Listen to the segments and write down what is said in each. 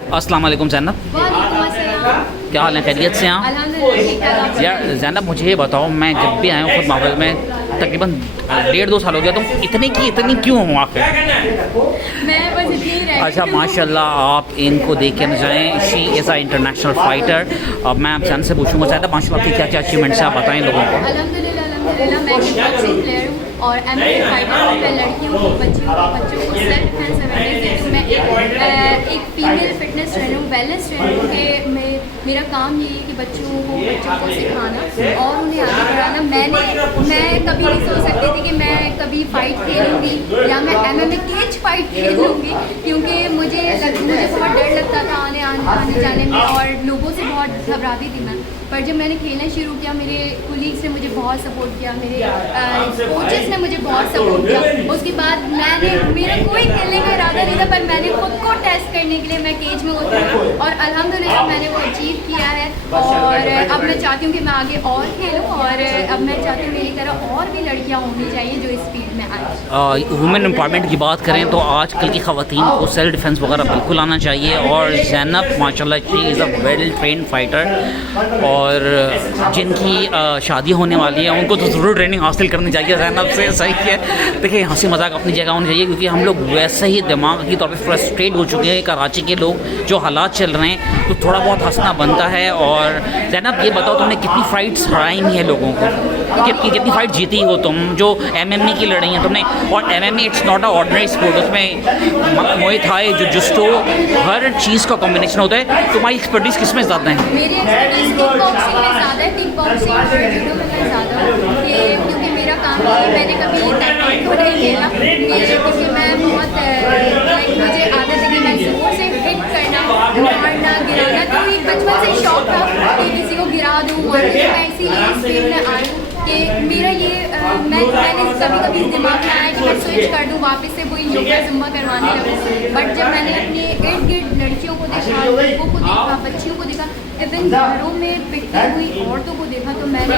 अस्सलाम वालेकुम ज़ैनब, क्या हाल है? खैरियत से हैं? यार ज़ैनब मुझे ये बताओ, मैं जब भी आया हूँ खुद मावल में तकरीबन 1.5-2 साल हो गया, तो इतनी क्यों हूँ आखिर? मैं बस इतनी ही रह अच्छा माशाल्लाह, आप इनको देख के न जाएँ, she is a international fighter. अब मैं आप जान से पूछूँगा ज़ैनब माशाल्लाह आपकी क्या क्या अचीवमेंट्स हैं, आप बताएँ लोगों को। अल्हम्दुलिल्लाह मैं एक बॉक्सिंग प्लेयर हूँ और MMA फाइटर हूँ। मैं लड़कियों को बच्चों को सेल्फ डिफेंस अवेयरनेस देती हूँ। मैं एक फीमेल फिटनेस ट्रेनर हूँ, वेलनेस ट्रेनर हूँ कि मेरा काम ये है कि बच्चों को सिखाना और उन्हें आगे बढ़ाना। मैं कभी नहीं सोच सकती थी कि मैं कभी फ़ाइट खेलूँगी या मैं MMA केज फाइट खेलूँगी, क्योंकि मुझे बहुत डर लगता था आने जाने में और लोगों से बहुत घबराती थी मैं। पर जब मैंने खेलना शुरू किया, मेरे कुलीग्स ने मुझे बहुत सपोर्ट किया, मेरे कोचेस ने मुझे बहुत सपोर्ट किया। उसके बाद मेरा कोई खेलने का इरादा नहीं था, पर मैंने खुद को टेस्ट करने के लिए मैं केज में उतरी और अल्हम्दुलिल्लाह मैंने वो अचीव किया है। और अब मैं चाहती हूँ कि मैं आगे और खेलूँ और अब मैं चाहती हूँ मेरी तरह और भी लड़कियाँ होनी चाहिए जो इस फील्ड में आए। वुमेन एम्पावरमेंट की बात करें तो आजकल की ख़वातीन को सेल्फ डिफेंस वगैरह बिल्कुल आना चाहिए और ज़ैनब माशाल्लाह she is a well trained fighter और जिनकी शादी होने वाली है उनको तो ज़रूर ट्रेनिंग हासिल करनी चाहिए ज़ैनब से। सही है, देखिए हंसी मजाक अपनी जगह होनी चाहिए, क्योंकि हम लोग वैसे ही दिमागी तौर पे फ्रस्ट्रेट हो चुके हैं कराची के लोग, जो हालात चल रहे हैं, तो थोड़ा बहुत हंसना बनता है। और ज़ैनब ये बताओ, तुमने कितनी फ़ाइट्स हराई हैं लोगों को, कितनी फ़ाइट जीती हो तुम, जो MMA की लड़ी हैं तुमने? और MMA it's not a ordinary sport, उसमें मुए थाई जो जुस्टो हर चीज़ का कॉम्बिनेशन होता है। तुम्हारी एक्सपर्टीज़ किस में ज़्यादा है? मेरी एक्सपर्टीज़ किक बॉक्सिंग में ज़्यादा है, किक बॉक्सिंग और जूडो में मैं ज़्यादा हूँ, क्योंकि मेरा काम है, मैंने कभी ताइक्वांडो नहीं खेला क्योंकि मैं बहुत मुझे आदत है कि मैं जोर से हिट करना, मारना, गिराना, तो एक बचपन से शौक था कि किसी को गिरा दूँ। और मैं इसीलिए इस फील्ड में आई हूँ कि मेरा ये मैंने कभी दिमाग में आया कि मैं स्विच कर दूँ, वापस से वही योगा जुम्बा करवाने लगूँ। बट जब मैंने अपने इर्द गिर्द लड़कियों को देखा, लोगों को देखा, बच्चियों को देखा, इवन घरों में पिटती हुई औरतों को देखा, तो मैंने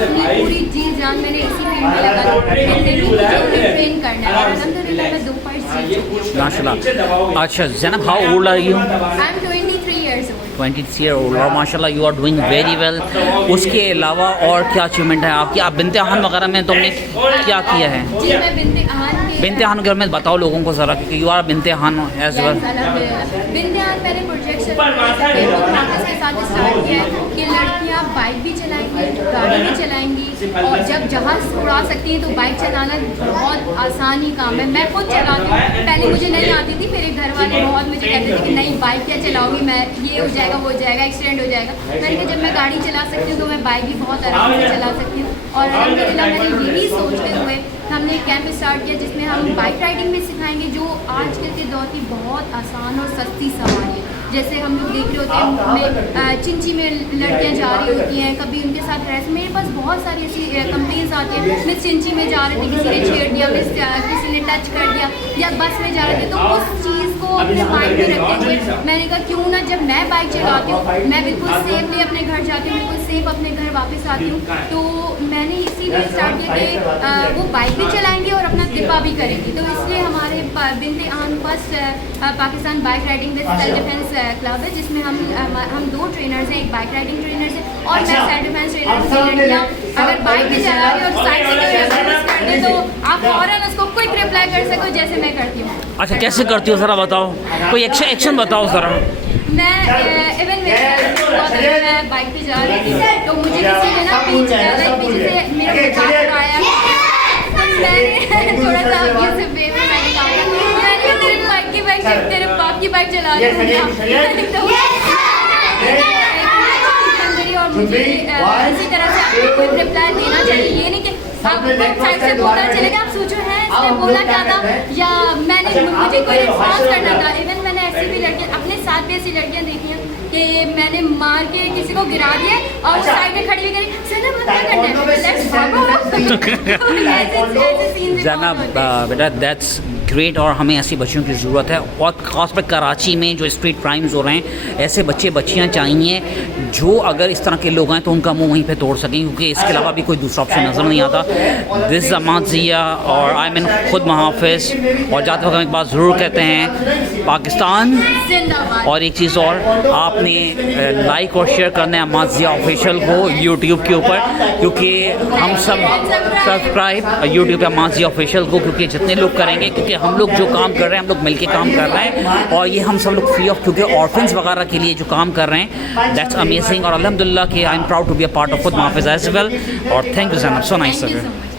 अपनी पूरी जी जान मैंने इसी फील्ड में लगा दी, ट्रेन करना है। और अल्हम्दुलिल्लाह मैं 2 फाइट्स जीत चुकी हूँ माशाल्लाह। अच्छा Zainab, how old are you? I am 23 years old। 23 year old और माशाल्लाह you are doing very well. उसके अलावा और क्या अचीवमेंट है आपकी? आप बिन्ते अहान वगैरह में तुमने क्या किया है? जी मैं बिन्ते अहान के बारे में बताओ लोगों को ज़रा, क्योंकि you are Binte Ahan as well. Binte Ahan मैंने प्रोजेक्ट के साथ स्टार्ट किया है कि लड़कियाँ बाइक भी चलाएंगी, गाड़ी भी चलाएंगी, और जब जहाज़ उड़ा सकती हैं तो बाइक चलाना बहुत आसान ही काम है। मैं खुद चलाती हूँ, पहले मुझे नहीं आती थी, मेरे घर वाले बहुत मुझे कहते थे कि नहीं बाइक क्या चलाओगी, मैं ये हो जाएगा वो हो जाएगा, एक्सीडेंट हो जाएगा। मैंने कहा जब मैं गाड़ी चला सकती हूँ तो मैं बाइक भी बहुत आराम से चला सकती हूँ। और अल्हम्दुलिल्लाह मैंने यही सोचते हुए हमने एक कैंप स्टार्ट किया जिसमें हम बाइक राइडिंग भी सिखाएंगे, जो आजकल के दौर की बहुत आसान और सस्ती सवारी है। जैसे हम लोग देख रहे होते हैं चिंची में लड़कियां जा रही होती हैं, कभी उनके साथ रेस, मेरे पास बहुत सारी ऐसी कंप्लेंट्स आती हैं, मिस चिंची में जा रहे थे, किसी ने छेड़ दिया, किसी ने टच कर दिया, या बस में जा रहे थे। तो उस चीज़ को अपने माइंड में रखते हुए मैंने कहा क्यों ना जब मैं बाइक चलाती हूँ, मैं बिल्कुल सेफली अपने घर जाती हूँ, बिल्कुल सेफ अपने घर वापस आती हूँ। तो मैंने इसीलिए स्टार्ट किया कि वो बाइक भी चलाएंगी और अपना दिफा भी करेंगी। तो इसलिए हमारे Binte Ahan first Pakistan bike riding with self defence club है, जिसमें हम 2 ट्रेनर्स हैं, एक बाइक राइडिंग ट्रेनर है और मैं सेल्फ डिफेंस ट्रेनर हूँ। लड़कियाँ अगर बाइक भी चला रही और साइड से कोई अब्यूज़ कर दे तो आप फौरन उसको क्विक रिप्लाई कर सको, जैसे मैं करती हूँ। अच्छा कैसे करती हो ज़रा बताओ, कोई एक्शन बताओ ज़रा। मैं इवन मैं बाइक पे जा रही थी तो मुझे किसी ने ना पीछे से मेरा मजाक उड़ाया, मैंने थोड़ा सा अब्यूसिव वे में मैंने कहा तेरे बाप की बाइक चला रही हूँ। और मुझे इसी तरह से आपको कोई रिप्लाई देना चाहिए, ये नहीं कि आप साइड से बोलना चलेगा, आप सोचो है इसने बोला क्या था, या मुझे कोई रिस्पॉन्स करना था। इवन मैंने ऐसी भी लड़कियाँ अपने साथ भी ऐसी लड़कियाँ देखी हैं कि मैंने मार के किसी को गिरा दिया और वो साइड में खड़ी हुई करी ज़ैनब बेटा दैट्स ग्रेट और हमें ऐसी बच्चियों की ज़रूरत है। और ख़ासकर कराची में जो स्ट्रीट क्राइम्स हो रहे हैं, ऐसे बच्चे बच्चियाँ चाहिए जो अगर इस तरह के लोग हैं तो उनका मुंह वहीं पे तोड़ सकें, क्योंकि इसके अलावा भी कोई दूसरा ऑप्शन नज़र नहीं आता। दिस अमाद ज़िया और आई मीन खुद मुहाफ़िज़। और जाते वक्त हम एक बात ज़रूर कहते हैं, पाकिस्तान। और एक चीज़ और, आपने लाइक और शेयर करना है अमाद ज़िया ऑफिशियल को यूट्यूब के ऊपर, क्योंकि हम सब सब्सक्राइब यूट्यूब पे अमाद ज़िया ऑफिशियल को, क्योंकि जितने लोग करेंगे, क्योंकि हम लोग जो काम कर रहे हैं हम लोग मिलके काम कर रहे हैं, और ये हम सब लोग फ्री ऑफ, क्योंकि ऑर्फन्स वगैरह के लिए जो काम कर रहे हैं, दैट्स अमेजिंग। और अल्हम्दुलिल्लाह कि I am proud to be a part of खुद मुहाफ़िज़ एज वेल। और thank you Zainab, so nice of you.